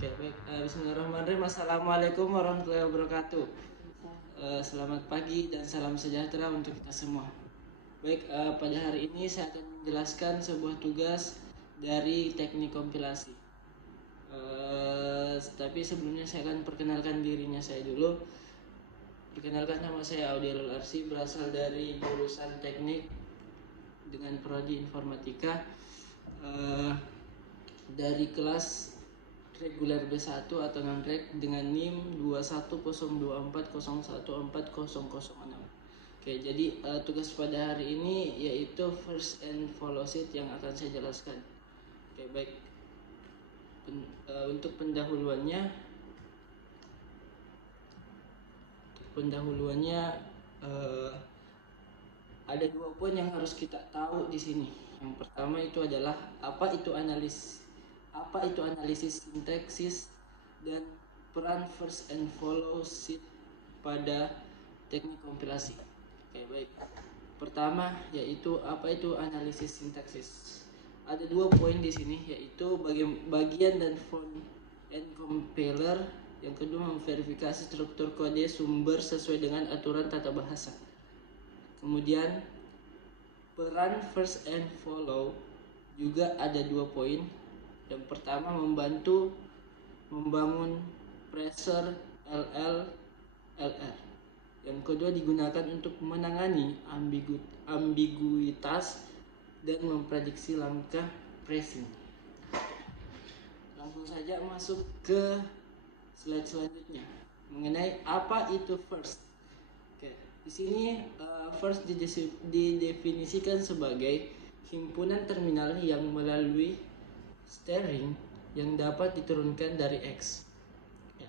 Oke, baik. Bismillahirrahmanirrahim. Assalamualaikum warahmatullahi wabarakatuh. Selamat pagi dan salam sejahtera untuk kita semua. Baik, pada hari ini saya akan menjelaskan sebuah tugas dari teknik kompilasi. Tapi sebelumnya saya akan perkenalkan dirinya saya dulu. Perkenalkan, nama saya Audielul Arsi, berasal dari jurusan teknik dengan prodi informatika, dari kelas reguler B1 atau non-reg dengan NIM 2102401406. Oke, jadi tugas pada hari ini yaitu first and follow sheet yang akan saya jelaskan. Oke, baik. Untuk pendahuluannya ada 2 poin yang harus kita tahu di sini. Yang pertama itu adalah apa itu analisis sintaksis dan peran first and follow sheet pada teknik kompilasi. Oke, baik. Pertama yaitu apa itu analisis sintaksis. Ada 2 poin di sini, yaitu bagian dan front end compiler. Yang kedua, memverifikasi struktur kode sumber sesuai dengan aturan tata bahasa. Kemudian peran first and follow juga ada 2 poin. Yang pertama, membantu membangun pressure LR. Yang kedua, digunakan untuk menangani ambiguitas dan memprediksi langkah pressing. Langsung saja masuk ke slide selanjutnya mengenai apa itu first. Oke, di sini first didefinisikan sebagai himpunan terminal yang melalui steering yang dapat diturunkan dari X. Ya.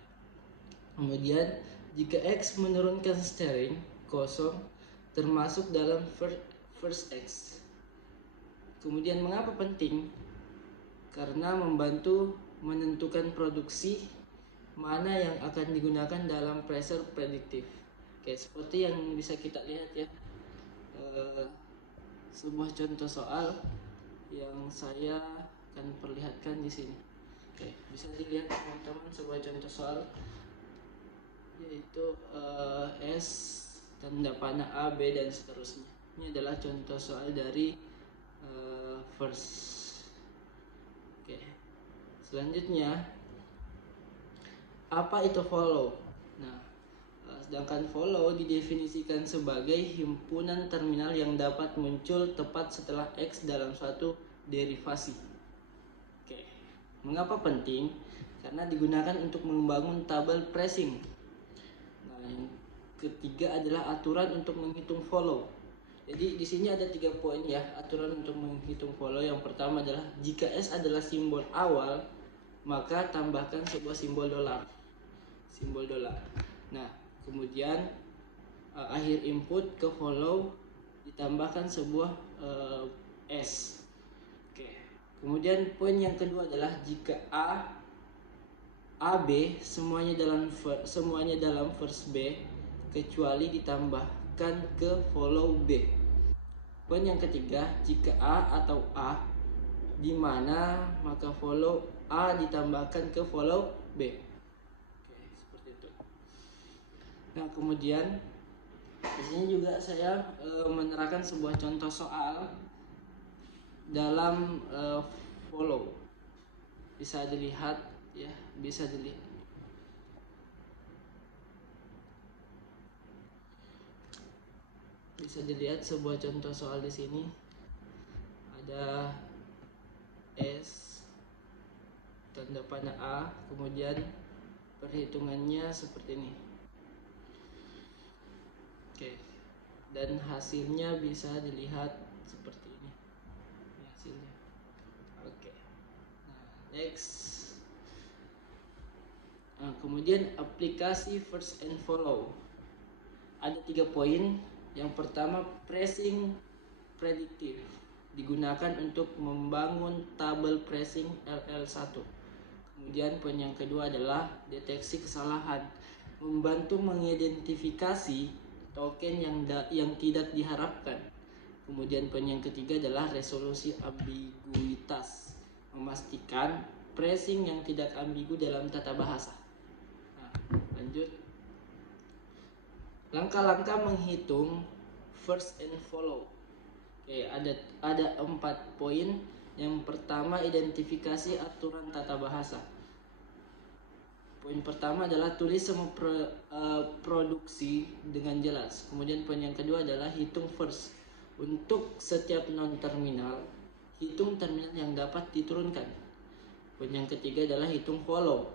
Kemudian jika X menurunkan steering kosong termasuk dalam first X. Kemudian mengapa penting? Karena membantu menentukan produksi mana yang akan digunakan dalam pressure predictive. Oke, seperti yang bisa kita lihat ya, sebuah contoh soal yang saya akan perlihatkan di sini. Oke, bisa dilihat teman-teman sebuah contoh soal yaitu S, tanda panah A, B dan seterusnya. Ini adalah contoh soal dari first. Oke, selanjutnya apa itu follow? Nah, sedangkan follow didefinisikan sebagai himpunan terminal yang dapat muncul tepat setelah X dalam suatu derivasi. Oke, mengapa penting? Karena digunakan untuk membangun tabel pressing. Nah, yang ketiga adalah aturan untuk menghitung follow. Jadi di sini ada 3 poin ya, aturan untuk menghitung follow. Yang pertama adalah jika S adalah simbol awal, maka tambahkan sebuah simbol dolar. Nah, kemudian akhir input ke follow ditambahkan sebuah S. Oke. Kemudian poin yang kedua adalah jika A, B semuanya dalam first B kecuali ditambahkan ke follow B. Poin yang ketiga, jika A atau A di mana maka follow A ditambahkan ke follow B. Oke, seperti itu. Nah, kemudian di sini juga saya menerapkan sebuah contoh soal dalam follow. Bisa dilihat ya, bisa dilihat sebuah contoh soal di sini. Ada S, tanda panah A, kemudian perhitungannya seperti ini. Oke, dan hasilnya bisa dilihat seperti ini. Ini hasilnya. Oke. Nah, next. Nah, kemudian aplikasi first and follow. Ada 3 poin. Yang pertama, pressing predictive digunakan untuk membangun tabel pressing LL1. Kemudian poin yang kedua adalah deteksi kesalahan, membantu mengidentifikasi token yang tidak diharapkan. Kemudian poin yang ketiga adalah resolusi ambiguitas, memastikan phrasing yang tidak ambigu dalam tata bahasa. Nah, lanjut. Langkah-langkah menghitung first and follow. Oke, ada 4 poin. Yang pertama, identifikasi aturan tata bahasa. Poin pertama adalah tulis semua produksi dengan jelas. Kemudian poin yang kedua adalah hitung first. Untuk setiap non-terminal, hitung terminal yang dapat diturunkan. Poin yang ketiga adalah hitung follow.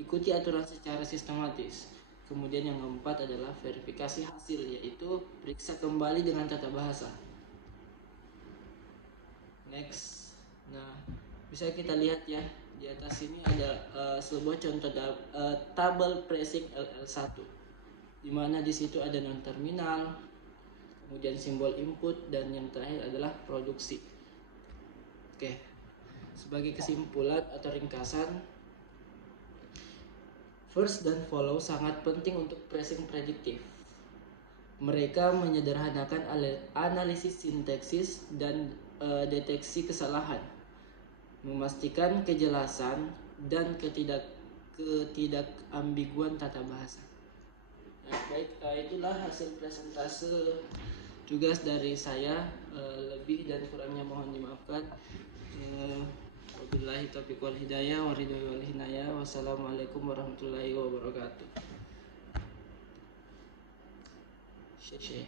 Ikuti aturan secara sistematis. Kemudian yang keempat adalah verifikasi hasil, yaitu periksa kembali dengan tata bahasa. Next. Nah, bisa kita lihat ya, di atas ini ada sebuah contoh tabel phrasing LL1, di mana di situ ada non terminal, kemudian simbol input, dan yang terakhir adalah produksi. Oke. Sebagai kesimpulan atau ringkasan, first dan follow sangat penting untuk phrasing prediktif. Mereka menyederhanakan analisis sintaksis dan deteksi kesalahan, memastikan kejelasan dan ketidakambiguan tata bahasa. Nah, baik, itulah hasil presentase tugas dari saya. Lebih dan kurangnya mohon dimaafkan. Wabillahi taufiq wal hidayah wa ridho wal hinayah. Wassalamualaikum warahmatullahi wabarakatuh. 谢谢。